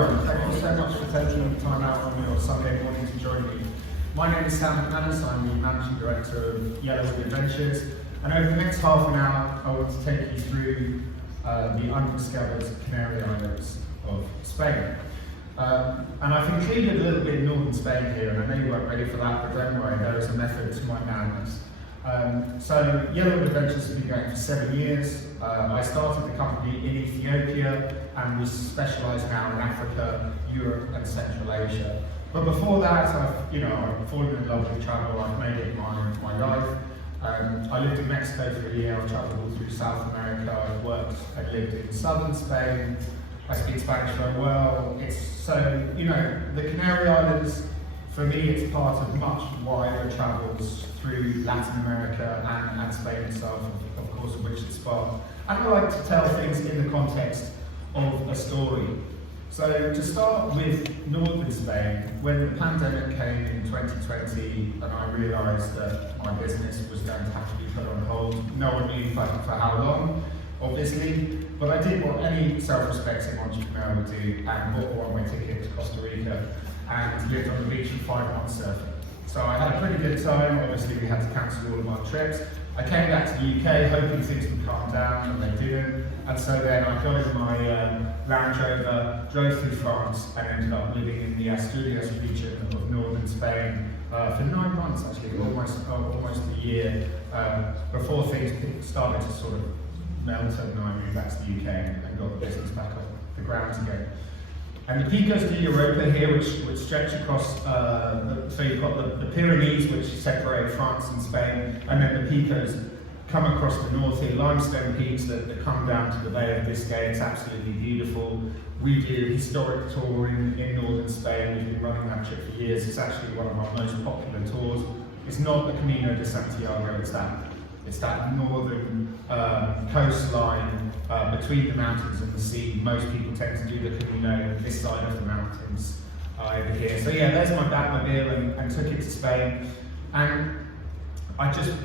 everyone. Thank you so much for taking the time out on your Sunday morning to join me. My name is Sam McManus. I'm the Managing Director of YellowWood Adventures, and over the next half an hour I want to take you through the undiscovered Canary Islands of Spain. And I've included a little bit of northern Spain here, and I know you weren't ready for that, but don't worry, there is a method to my madness. So YellowWood Adventures has been going for 7 years. I started the company in Ethiopia and was specialised now in Africa, Europe and Central Asia. But before that, I've fallen in love with travel. I've made it my life. I lived in Mexico for a year. I've travelled all through South America. I've worked and lived in southern Spain. I speak Spanish very well. The Canary Islands, for me, it's part of much wider travels through Latin America and Spain itself, of course, of which it's part. And I like to tell things in the context of a story. So to start with northern Spain, when the pandemic came in 2020 and I realised that my business was going to have to be put on hold, no one knew for how long, obviously, but I did what any self-respecting entrepreneur would do and bought a one-way ticket to Costa Rica and lived on the beach for 5 months surfing. So I had a pretty good time. Obviously we had to cancel all of our trips. I came back to the UK hoping things would calm down, and they didn't. And so then I got in my Land Rover, drove through France and ended up living in the Asturias region of northern Spain for 9 months actually, almost a year, before things started to sort of melt, and I moved back to the UK and got the business back on the ground again. And the Picos de Europa here, which stretch across, so you've got the Pyrenees, which separate France and Spain, and then the Picos come across the north here, limestone peaks that come down to the Bay of Biscay. It's absolutely beautiful. We do historic touring in northern Spain. We've been running that trip for years. It's actually one of our most popular tours. It's not the Camino de Santiago, it's that northern coastline between the mountains and the sea. Most people tend to do the Camino this side of the mountains over here. So yeah, there's my Batmobile and took it to Spain. And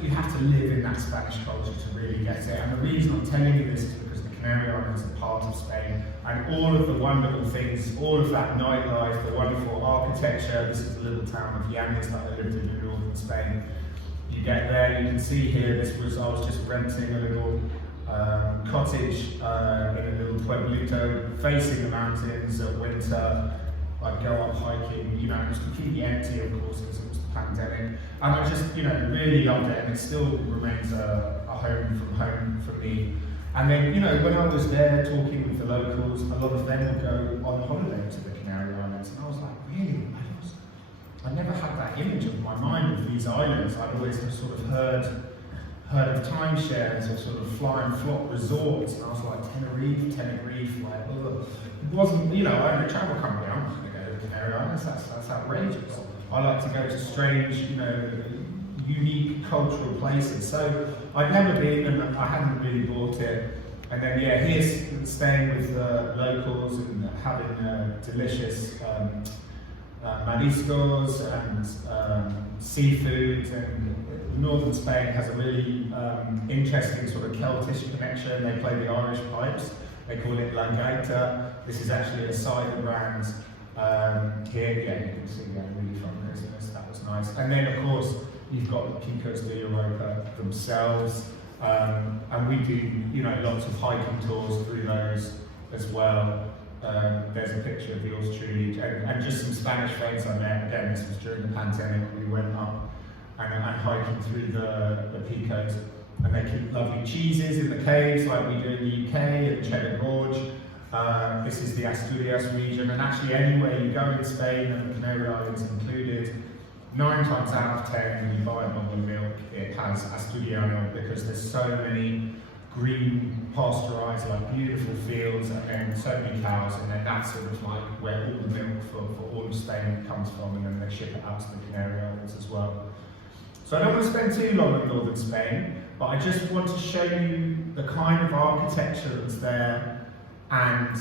you have to live in that Spanish culture to really get it. And the reason I'm telling you this is because the Canary Islands are part of Spain, and all of the wonderful things, all of that nightlife, the wonderful architecture. This is the little town of Llanes that I lived in northern Spain. You get there, you can see here, I was just renting a little cottage in a little pueblito facing the mountains at winter. I'd go up hiking, it was completely empty, of course, because it was the pandemic. And I just, really loved it, and it still remains a home for me. And then, when I was there talking with the locals, a lot of them would go on holiday to the Canary Islands, and I was like, really? I never had that image of my mind of these islands. I'd always sort of heard of timeshares or sort of fly and flop resorts, and I was like, Tenerife, like, ugh. It wasn't, I own a travel company, I'm not going to go to the Canary Islands, that's outrageous. I like to go to strange, unique cultural places. So I'd never been, and I hadn't really bought it. And then, here's staying with the locals and having delicious mariscos and seafood. And northern Spain has a really interesting sort of Celtish connection. They play the Irish pipes. They call it La Gaita. This is actually a cider brand here. Yeah, you can see that really from business. That was nice. And then, of course, you've got the Picos de Europa themselves, and we do, lots of hiking tours through those as well. There's a picture of yours truly, and just some Spanish friends I met. Again, this was during the pandemic. We went up and hiking through the Picos, and they keep lovely cheeses in the caves like we do in the UK, at Cheddar Gorge. This is the Asturias region, and actually anywhere you go in Spain, and the Canary Islands included, 9 times out of 10 when you buy a bottle of milk, it has Asturiano, because there's so many green, pasteurised, like beautiful fields, and then so many cows, and then that's sort of like where all the milk for all of Spain comes from, and then they ship it out to the Canary Islands as well. So I don't want to spend too long in northern Spain, but I just want to show you the kind of architecture that's there, and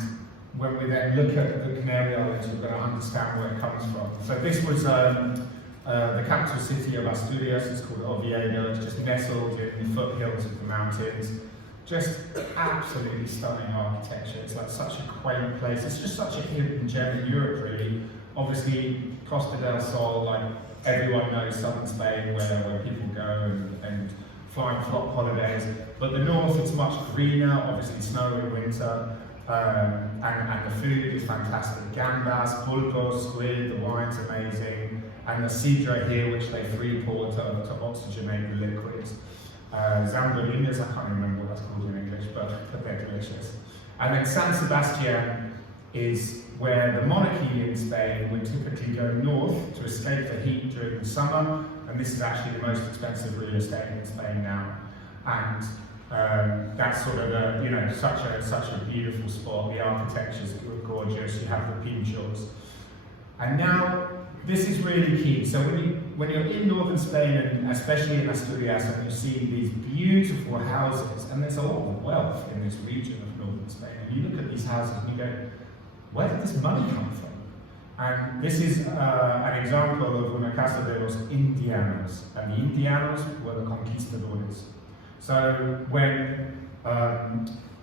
when we then look at the Canary Islands, we're going to understand where it comes from. So this was the capital city of Asturias. It's called Oviedo. It's just nestled in the foothills of the mountains. Just absolutely stunning architecture. It's like such a quaint place. It's just such a hidden gem in Europe, really. Obviously, Costa del Sol, like everyone knows southern Spain, where people go and fly and flop holidays. But the north, it's much greener, obviously snow in winter, and the food is fantastic. Gambas, pulpos, squid, the wine's amazing, and the sidra here, which they free pour to oxygenate the liquids. Zambolinas, I can't remember what that's called in English, but they're delicious. And then San Sebastian is where the monarchy in Spain would typically go north to escape the heat during the summer, and this is actually the most expensive real estate in Spain now. And that's sort of a, such a beautiful spot. The architecture's gorgeous. You have the pinchos, and now this is really key. So when you're in northern Spain, and especially in Asturias, and you see these beautiful houses, and there's a lot of wealth in this region of northern Spain, and you look at these houses and you go, where did this money come from? And this is an example of una casa de los indianos, and the indianos were the conquistadores. So when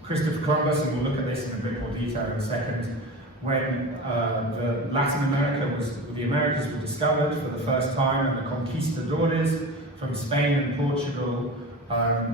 Christopher Columbus, and we'll look at this in a bit more detail in a second, when the Americas were discovered for the first time, and the conquistadores from Spain and Portugal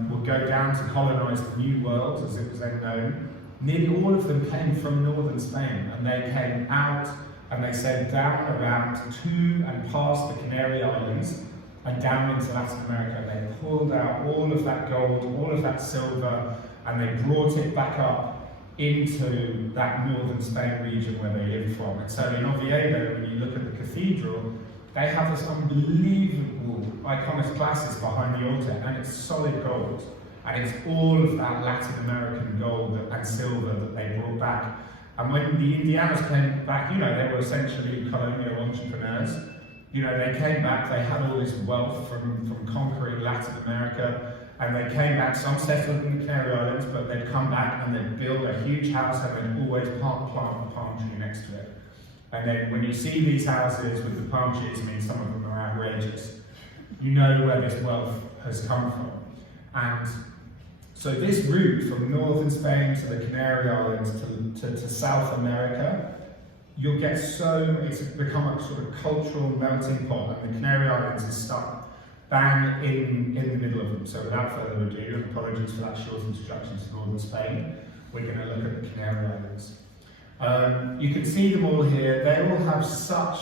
would go down to colonize the New World, as it was then known, nearly all of them came from northern Spain, and they came out and they sailed down around to and past the Canary Islands and down into Latin America. They pulled out all of that gold, all of that silver, and they brought it back up into that northern Spain region where they lived from. And so in Oviedo, when you look at the cathedral, they have this unbelievable iconoclastic behind the altar, and it's solid gold. And it's all of that Latin American gold and silver that they brought back. And when the Indianos came back, they were essentially colonial entrepreneurs. They came back, they had all this wealth from conquering Latin America, and they came back, some settled in the Canary Islands, but they'd come back and they'd build a huge house and they'd always plant a palm tree next to it. And then when you see these houses with the palm trees, some of them are outrageous, you know where this wealth has come from. And so this route from northern Spain to the Canary Islands to South America, you'll get it's become a sort of cultural melting pot, and the Canary Islands is stuck bang in the middle of them. So without further ado, and apologies for that short introduction to northern Spain, we're going to look at the Canary Islands. You can see them all here. They all have such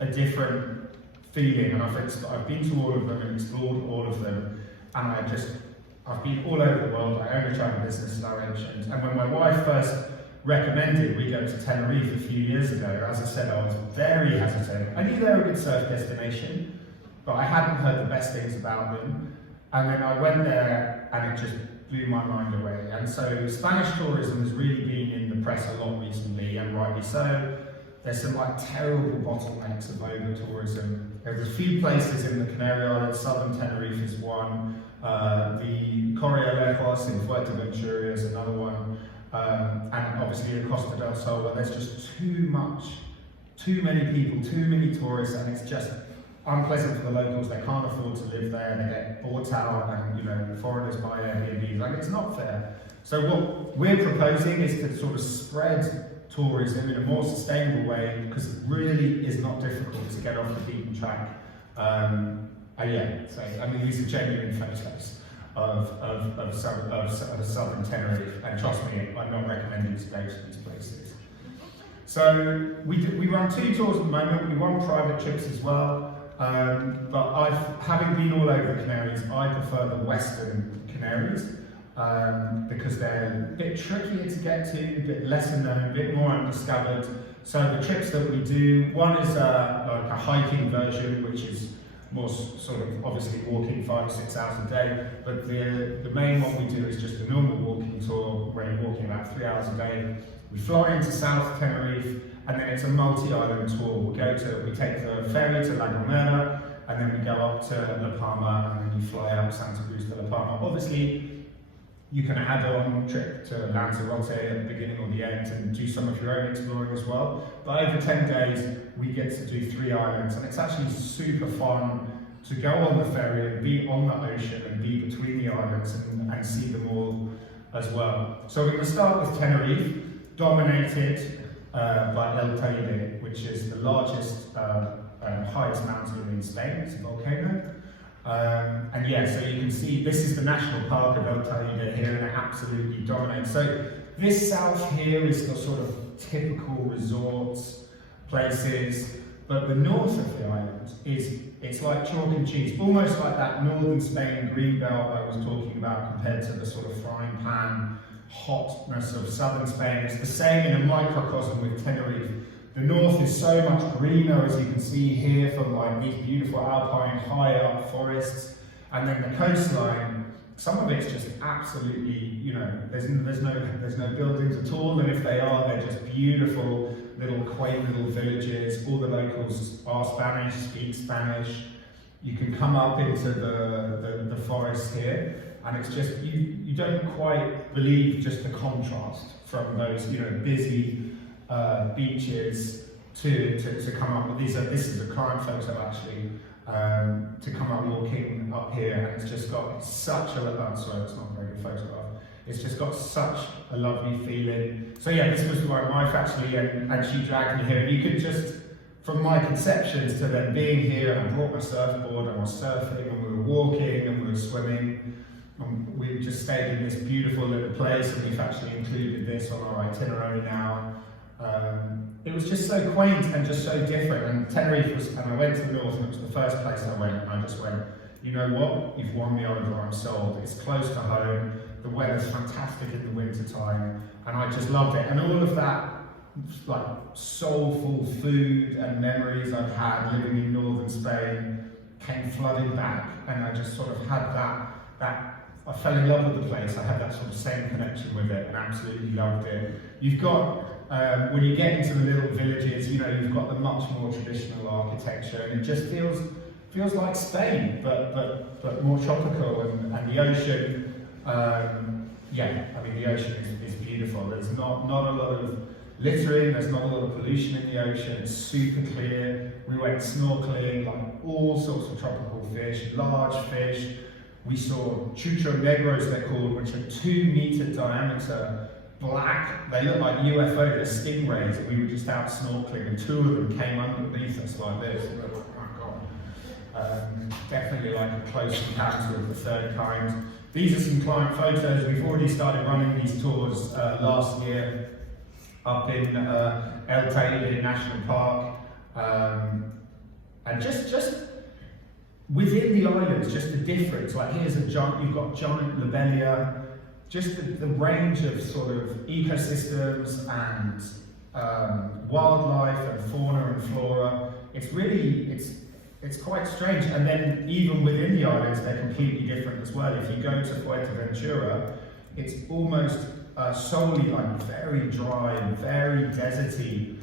a different feeling, and I've been to all of them and explored all of them, and I've been all over the world. I own a travel business, as I mentioned, and when my wife first recommended we go to Tenerife a few years ago, as I said, I was very hesitant. I knew they were a good surf destination, but I hadn't heard the best things about them. And then I went there and it just blew my mind away. And so Spanish tourism has really been in the press a lot recently, and rightly so. There's some terrible bottlenecks of over-tourism. There's a few places in the Canary Islands, southern Tenerife is one, the Correalejos in Fuerteventura is another one, and obviously in Costa del Sol, where there's just too many people, too many tourists, and it's just unpleasant for the locals. They can't afford to live there, they get bought out, and foreigners buy Airbnbs, and it's not fair. So what we're proposing is to sort of spread tourism in a more sustainable way, because it really is not difficult to get off the beaten track. These are genuine photos of southern Tenerife, and trust me, I'm not recommending to go to these places. So we run 2 tours at the moment. We run private trips as well, but having been all over the Canaries, I prefer the Western Canaries, because they're a bit trickier to get to, a bit lesser known, a bit more undiscovered. So the trips that we do, one is like a hiking version, which is more sort of obviously walking 5 or 6 hours a day, but the main one we do is just a normal walking tour where you're walking about 3 hours a day. We fly into South Tenerife, and then it's a multi-island tour. We take the ferry to La Gomera, and then we go up to La Palma, and then you fly out Santa Cruz de La Palma. Obviously, you can add on a trip to Lanzarote at the beginning or the end and do some of your own exploring as well. But over 10 days, we get to do 3 islands, and it's actually super fun to go on the ferry and be on the ocean and be between the islands and see them all as well. So we're going to start with Tenerife, dominated by El Teide, which is the largest, highest mountain in Spain. It's a volcano. And yeah, so you can see this is the national park of El Teide here, and it absolutely dominates. So this south here is the sort of typical resorts, places, but the north of the island it's like chalk and cheese, almost like that northern Spain green belt I was talking about compared to the sort of frying pan hotness of southern Spain. It's the same in a microcosm with Tenerife. The north is so much greener, as you can see here, from like these beautiful alpine high up forests, and then the coastline. Some of it's just absolutely, you know, there's no buildings at all, and if they are, they're just beautiful little quaint little villages. All the locals are Spanish, speak Spanish. You can come up into the forest here, and it's just you don't quite believe just the contrast from those, you know, busy beaches to come up. This is a current photo actually. To come up walking up here, and it's just got such a sorry, it's not a very good photograph. It's just got such a lovely feeling. So yeah, this was my wife actually, and she dragged me here, and you could just, from my conceptions to then being here, I brought my surfboard, and I was surfing, and we were walking, and we were swimming, and we just stayed in this beautiful little place, and we've actually included this on our itinerary now. It was just so quaint and just so different, and Tenerife was, and I went to the north, and it was the first place I went, and I just went, you know what, you've won me over, I'm sold. It's close to home, the weather's fantastic in the winter time, and I just loved it. And all of that like soulful food and memories I've had living in northern Spain came flooding back, and I just sort of had that I fell in love with the place. I had that sort of same connection with it and absolutely loved it. You've got, when you get into the little villages, you know, you've got the much more traditional architecture, and it just feels like Spain, but more tropical, and the ocean, yeah, I mean the ocean is beautiful. There's not a lot of littering, there's not a lot of pollution in the ocean, it's super clear. We went snorkeling, like all sorts of tropical fish, large fish. We saw chucho negros, they're called, which are 2 meter diameter, black, they look like UFO, they're stingrays, and we were just out snorkeling, and 2 of them came underneath us like this. Oh my God. Definitely like a close encounter of the third kind. These are some client photos. We've already started running these tours last year up in El Teide National Park. And just within the islands, just the difference, like here's you've got giant lobelia, just the range of sort of ecosystems and wildlife and fauna and flora. It's really, it's quite strange. And then even within the islands, they're completely different as well. If you go to Fuerteventura, it's almost solely like very dry, very deserty.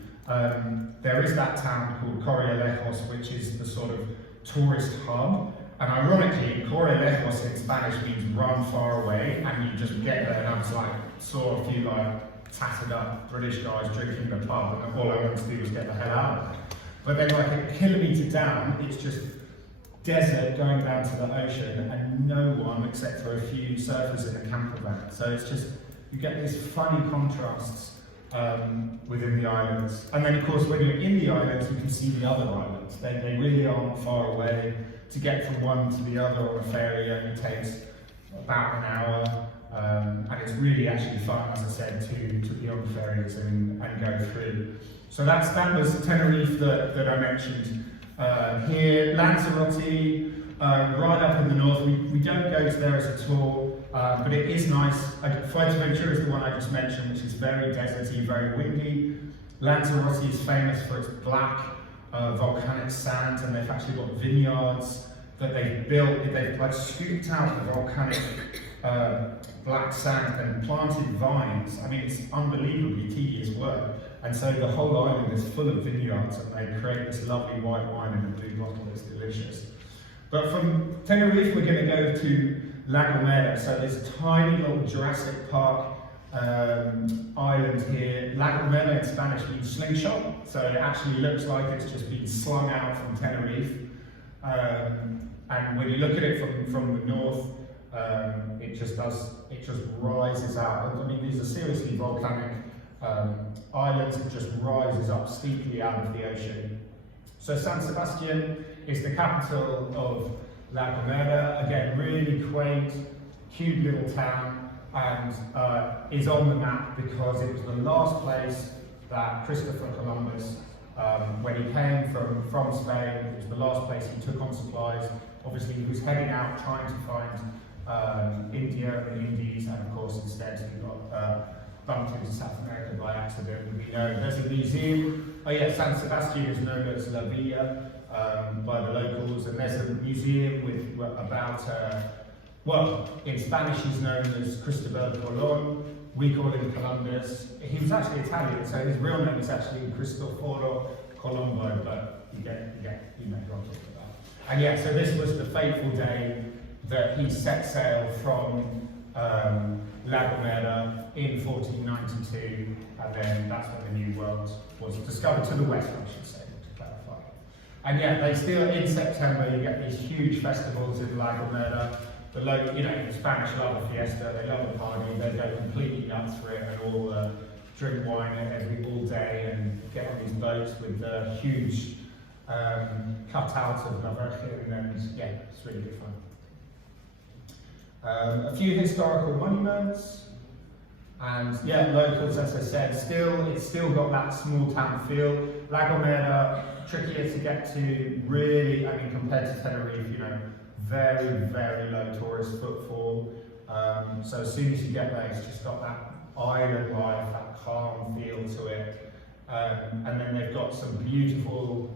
There is that town called Corralejos, which is the sort of tourist hub, and ironically, Corralejos in Spanish means run far away, and you just get there, and I was like, saw a few like tattered up British guys drinking in the pub, and all I wanted to do was get the hell out of it. But then like a kilometre down, it's just desert going down to the ocean, and no one except for a few surfers in a camper van. So it's just, you get these funny contrasts within the islands. And then of course when you're in the islands, you can see the other islands. They really aren't far away. To get from one to the other on a ferry only takes about an hour. And it's really actually fun, as I said, to be on the ferries and go through. So that was Tenerife that I mentioned. Here, Lanzarote, right up in the north. We don't go to there as a tour, but it is nice. Fuerteventura is the one I just mentioned, which is very deserty, very windy. Lanzarote is famous for its black volcanic sand, and they've actually got vineyards that they've built. They've like scooped out the volcanic black sand and planted vines. I mean, it's unbelievably tedious work. And so the whole island is full of vineyards, and they create this lovely white wine in a blue bottle. It's delicious. But from Tenerife, we're going to go to La Gomera. So this tiny little Jurassic Park island here. La Gomera in Spanish means slingshot. So it actually looks like it's just been slung out from Tenerife. And when you look at it from the north, it just rises out. I mean, these are seriously volcanic islands. It just rises up steeply out of the ocean. So San Sebastian is the capital of La Gomera. Again, really quaint, cute little town, and is on the map because it was the last place that Christopher Columbus, when he came from Spain, it was the last place he took on supplies. Obviously, he was heading out trying to find India and the Indies, and of course, instead he got bumped into South America by accident. We know there's a museum. Oh yeah, San Sebastian is known as La Villa by the locals, and there's a museum with about, well, in Spanish he's known as Cristobal Colon. We call him Columbus. He was actually Italian, so his real name is actually Cristoforo Colombo, but you know who I'm talking about. And yeah, so this was the fateful day that he set sail from La Gomera in 1492, and then that's when the New World was discovered, to the west, I should say, to clarify. And yeah, they still, in September, you get these huge festivals in La Gomera. The local, you know, the Spanish love a fiesta, they love a party, they go completely nuts for it, and all drink wine all day and get on these boats with the huge cutouts of La Virgin, and yeah, it's really good fun. A few historical monuments, and yeah, locals, as I said, it's still got that small town feel. La Gomera, trickier to get to, really, I mean, compared to Tenerife, you know, very, very low tourist footfall. So as soon as you get there, it's just got that island life, that calm feel to it. And then they've got some beautiful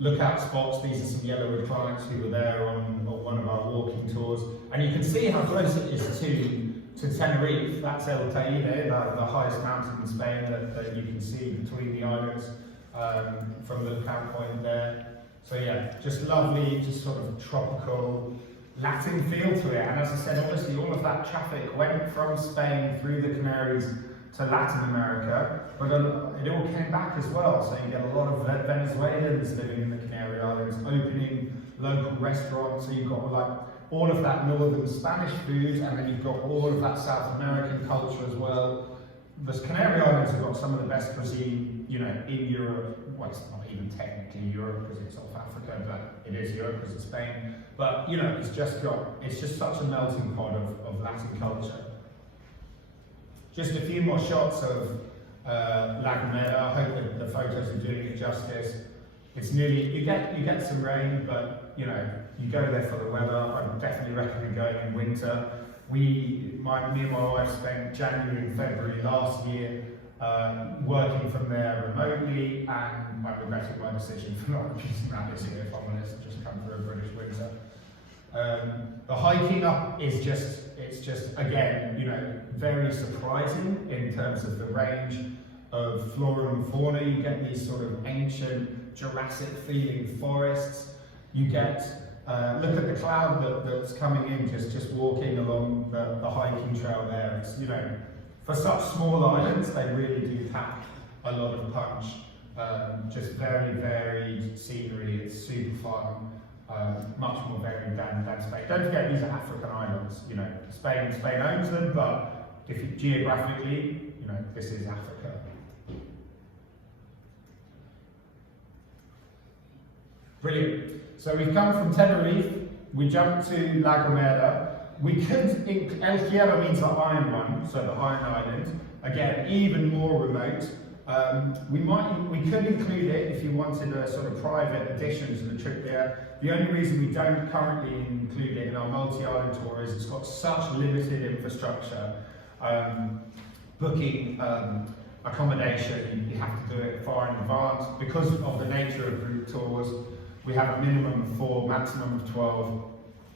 lookout spots. These are some YellowWood clients who were there on one of our walking tours. And you can see how close it is to Tenerife. That's El Teide, the highest mountain in Spain that you can see between the islands from the lookout point there. So yeah, just lovely, just sort of tropical, Latin feel to it. And as I said, obviously all of that traffic went from Spain through the Canaries to Latin America, but it all came back as well. So you get a lot of Venezuelans living in the Canary Islands, opening local restaurants. So you've got like all of that northern Spanish food, and then you've got all of that South American culture as well. The Canary Islands have got some of the best cuisine, you know, in Europe. Well, it's not even technically Europe because it's off Africa, but it is Europe because it's Spain. But you know, it's just such a melting pot of Latin culture. Just a few more shots of La Gomera. I hope that the photos are doing it justice. It's nearly, you get some rain, but you know, you go there for the weather. I definitely recommend going in winter. Me and my wife spent January and February last year working from there remotely, and I regretted my decision for not using that this year, if I'm honest, and just come for a British winter. The hiking up is just again, you know, very surprising in terms of the range of flora and fauna. You get these sort of ancient Jurassic feeling forests. You get look at the cloud that's coming in just walking along the hiking trail there. It's, you know, for such small islands, they really do pack a lot of punch. Just very varied scenery. It's super fun. Much more varied than Spain. Don't forget, these are African islands. You know, Spain owns them, but if you, geographically, you know, this is Africa. Brilliant. So we've come from Tenerife, we jumped to La Gomera. We could, El Hierro means the iron one, so the iron island. Again, even more remote. We could include it if you wanted a sort of private addition to the trip there. The only reason we don't currently include it in our multi-island tour is it's got such limited infrastructure. Booking accommodation, you have to do it far in advance. Because of the nature of group tours, we have a minimum of 4, maximum of 12.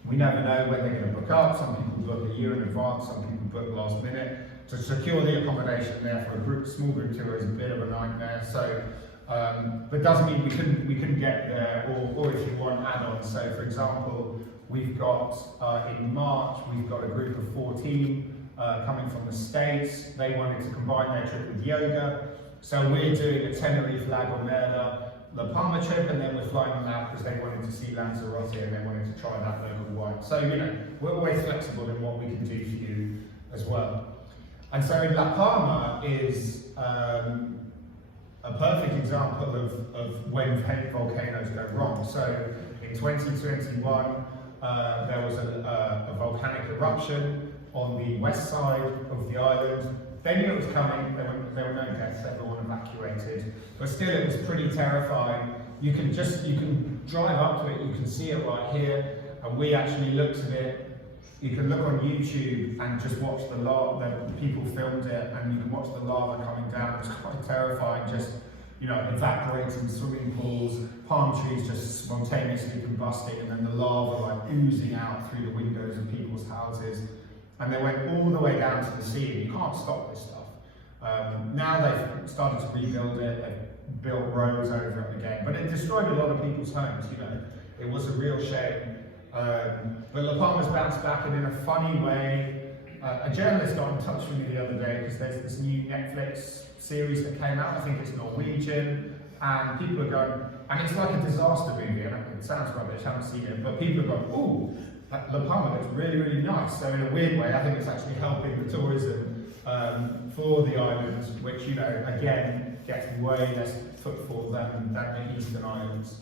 We never know when they're going to book up. Some people book a year in advance, some people book last minute. To secure the accommodation there for a small group tour is a bit of a nightmare. So, but doesn't mean we couldn't get there, or if you want add-ons. So, for example, we've got in March we've got a group of 14 coming from the States. They wanted to combine their trip with yoga, so we're doing a Tenerife La Gomera La Palma trip, and then we're flying them out because they wanted to see Lanzarote and they wanted to try that local wine. So, you know, we're always flexible in what we can do for you as well. And so La Palma is a perfect example of when volcanoes go wrong. So in 2021, there was a volcanic eruption on the west side of the island. They knew it was coming, there were no deaths, everyone evacuated, but still it was pretty terrifying. You can drive up to it, you can see it right here, and we actually looked at it. You can look on YouTube and just watch the lava, people filmed it, and you can watch the lava coming down. It's quite terrifying, just, you know, evaporating swimming pools, palm trees just spontaneously combusting, and then the lava like oozing out through the windows of people's houses. And they went all the way down to the sea, and you can't stop this stuff. Now they've started to rebuild it, they've built roads over it again, but it destroyed a lot of people's homes, you know. It was a real shame. But La Palma's bounced back, and in a funny way, a journalist got in touch with me the other day because there's this new Netflix series that came out, I think it's Norwegian, and people are going, and it's like a disaster movie, and it sounds rubbish, I haven't seen it, but people are going, ooh, La Palma looks really, really nice. So in a weird way, I think it's actually helping the tourism for the islands, which, you know, again, gets way less footfall than the eastern islands.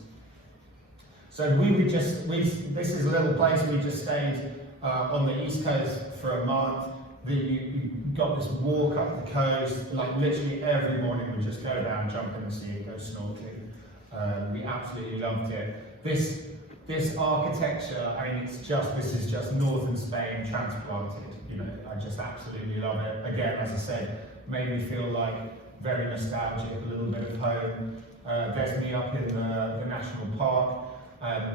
So this is a little place we just stayed on the east coast for a month. You got this walk up the coast, like literally every morning we just go down, jump in the sea and go snorkeling. We absolutely loved it. This architecture, I mean, this is just northern Spain transplanted. You know, I just absolutely love it. Again, as I said, made me feel like very nostalgic, a little bit of home. There's me up in the national park.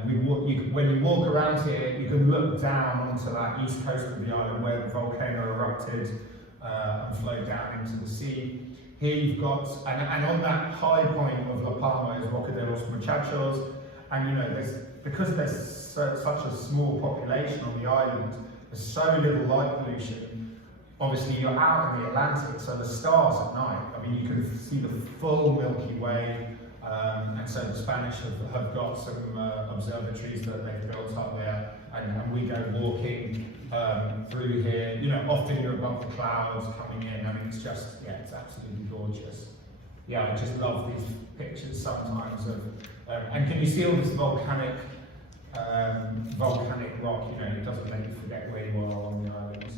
When you walk around here, you can look down onto that east coast of the island where the volcano erupted and flowed down into the sea. Here you've got, and on that high point of La Palma is Roca de los Muchachos, and you know, because there's such a small population on the island, there's so little light pollution. Obviously, you're out in the Atlantic, so the stars at night, I mean, you can see the full Milky Way, and so the Spanish have got some observatories that they've built up there, and we go walking through here. You know, often you're above the clouds coming in. I mean, it's just, yeah, it's absolutely gorgeous. Yeah, I just love these pictures sometimes of, and can you see all this volcanic rock? You know, it doesn't make you forget where you are on the islands.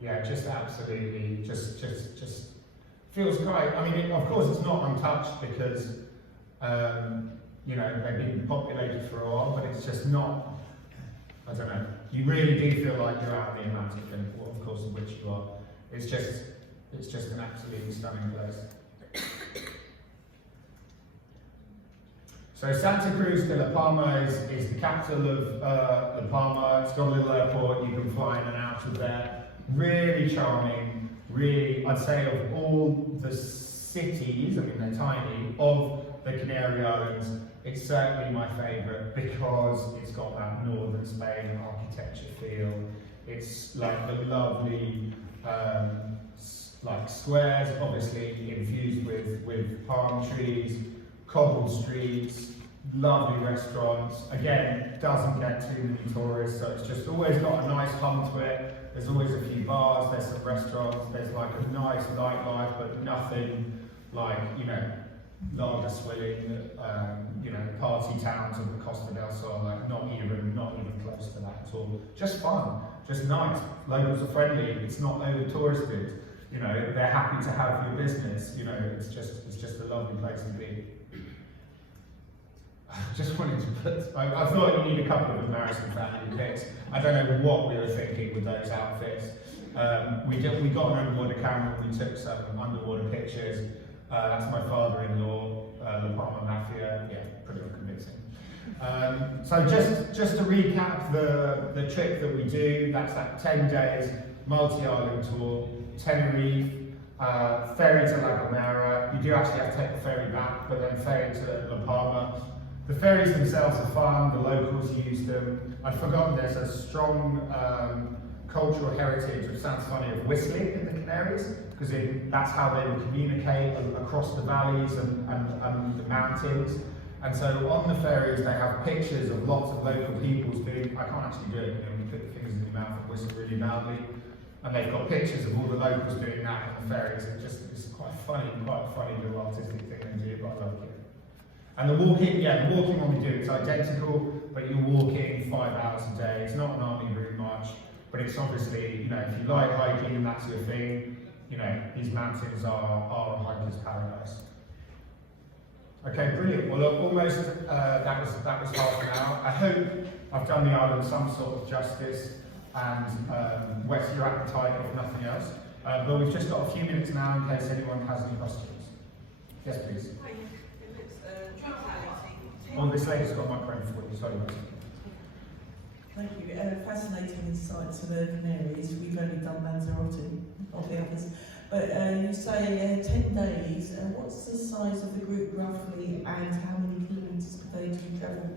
Yeah, just absolutely, just feels great. I mean, of course, it's not untouched because you know, they've been populated for a while, but it's just not. I don't know. You really do feel like you're out in the Atlantic, and of course, of which you are. It's just an absolutely stunning place. So Santa Cruz de La Palma is the capital of La Palma. It's got a little airport. You can fly in and out of there. Really charming, really, I'd say of all the cities, I mean they're tiny, of the Canary Islands, it's certainly my favourite because it's got that northern Spain architecture feel. It's like the lovely, like squares, obviously infused with palm trees, cobbled streets, lovely restaurants. Again, doesn't get too many tourists, so it's just always got a nice hum to it. There's always a few bars, there's some restaurants, there's like a nice nightlife, but nothing like, you know, lager swilling, you know, party towns of the Costa del Sol, like not even close to that at all. Just fun, just nice. Locals are friendly, it's not over touristed. You know, they're happy to have your business. You know, it's just a lovely place to be. I just wanted to put, I thought you need a couple of embarrassing family pics. I don't know what we were thinking with those outfits. We got an underwater camera and we took some underwater pictures. That's my father-in-law, the Palma Mafia. Yeah, pretty convincing. So just to recap the trip that we do, that's that 10 days multi-island tour, Tenerife, ferry to La Gomera. You do actually have to take the ferry back, but then ferry to La Palma. The ferries themselves are fun, the locals use them. I'd forgotten there's a strong cultural heritage, which sounds funny, of whistling in the Canaries. because that's how they would communicate across the valleys and the mountains. And so on the ferries, they have pictures of lots of local peoples doing, I can't actually do it, you put the fingers in your mouth and whistle really loudly. And they've got pictures of all the locals doing that on the ferries. It's quite a funny little artistic thing they do, but I like it. And the walking one we do, it's identical, but you're walking 5 hours a day. It's not an army route march, but it's obviously, if you like hiking and that's your thing, these mountains are a hiker's paradise. Okay, brilliant. Well, look, almost that was half an hour. I hope I've done the island some sort of justice and whet your appetite, if nothing else. But we've just got a few minutes now in case anyone has any questions. Yes, please. Hi, it looks translating. Oh, this lady's got a microphone for you. Sorry. Thank you. Fascinating insights of urban areas. We've only done Lanzarote, of the others. But you say 10 days. What's the size of the group roughly, and how many kilometres per day do you travel?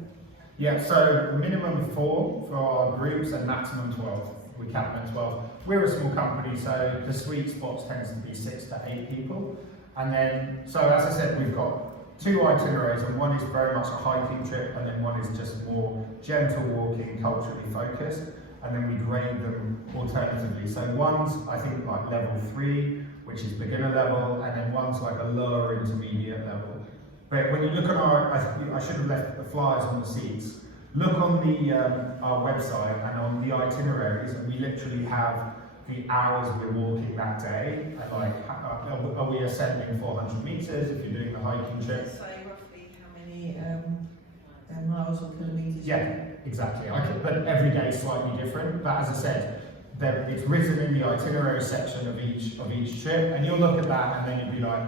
Yeah, so minimum 4 for our groups and maximum 12. We cap them 12. We're a small company, so the sweet spots tends to be 6 to 8 people. And then, so as I said, we've got 2 itineraries, and one is very much a hiking trip, and then one is just more gentle walking, culturally focused, and then we grade them alternatively. So one's, I think, like level 3, which is beginner level, and then one's like a lower intermediate level. But when you look at I should have left the flyers on the seats. Look on our website and on the itineraries, and we literally have the hours we're walking that day, and like, are we ascending 400 meters if you're doing the hiking trip? Say roughly how many miles or kilometres? Yeah, exactly. But every day is slightly different. But as I said, it's written in the itinerary section of each trip, and you'll look at that, and then you'll be like,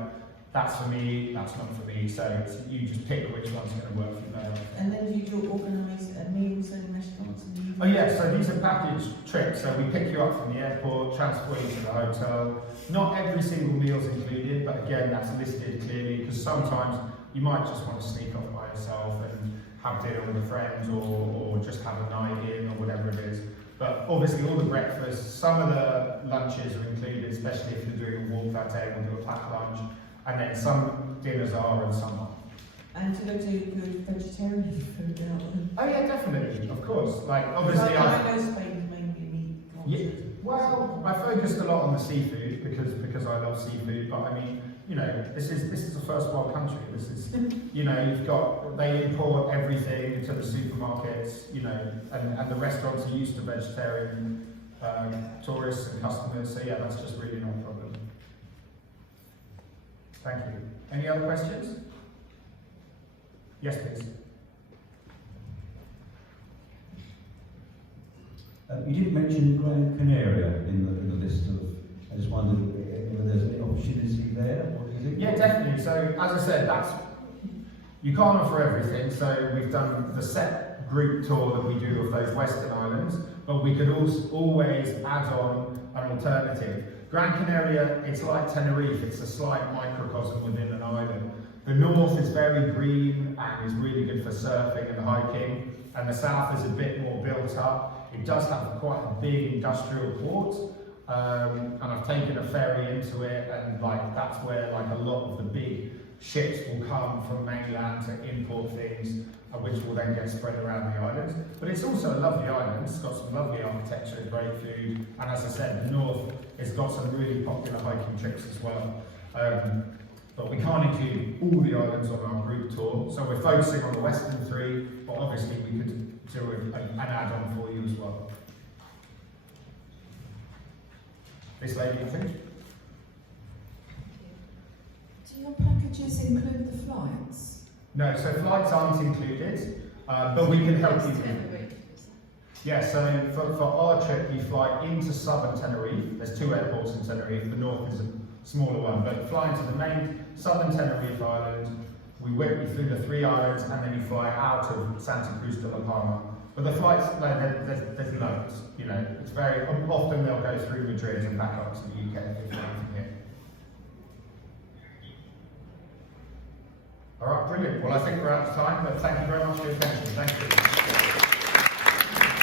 that's for me, that's not for me. So you just pick which one's going to work for you better. And then do you organise meals and restaurants? Oh yeah, so these are package trips. So we pick you up from the airport, transport you to the hotel. Not every single meal's included, but again, that's listed clearly, because sometimes you might just want to sneak off by yourself and have dinner with a friend, or just have a night in, or whatever it is. But obviously all the breakfasts, some of the lunches are included, especially if you're doing a walk that day, we'll do a packed lunch. And then some dinners are and some aren't. And to go to good vegetarian food now. Oh yeah, definitely, of course. Like obviously, I know Spain is mainly meat. Yeah, well, I focused a lot on the seafood because I love seafood. But I mean, this is a first world country. This is, they import everything into the supermarkets. And the restaurants are used to vegetarian tourists and customers. So yeah, that's just really not a problem. Thank you. Any other questions? Yes, please. You did mention Gran Canaria in the list of. I just wondered whether there's any opportunity there. Or is it? Yeah, definitely. So as I said, you can't offer everything. So we've done the set group tour that we do of those Western Islands, but we could also always add on an alternative. Gran Canaria, it's like Tenerife, it's a slight microcosm within an island. The north is very green and is really good for surfing and hiking, and the south is a bit more built up. It does have quite a big industrial port, and I've taken a ferry into it, and that's where a lot of the big ships will come from mainland to import things, which will then get spread around the island. But it's also a lovely island. It's got some lovely architecture, great food, and as I said, the north has got some really popular hiking trips as well. But we can't include all the islands on our group tour, so we're focusing on the western 3, but obviously we could do an add-on for you as well. This lady, I think. Do your packages include the flights? No, so flights aren't included, but we can help you. Yeah, so for our trip, you fly into southern Tenerife. There's 2 airports in Tenerife. The north is a smaller one, but flying to the main southern Tenerife island, we went through the 3 islands, and then you fly out of Santa Cruz de la Palma. But the flights, there's loads. It's very often they'll go through Madrid and back up to the UK if you're flying from here. All right, brilliant. Well, I think we're out of time, but thank you very much for your attention. Thank you.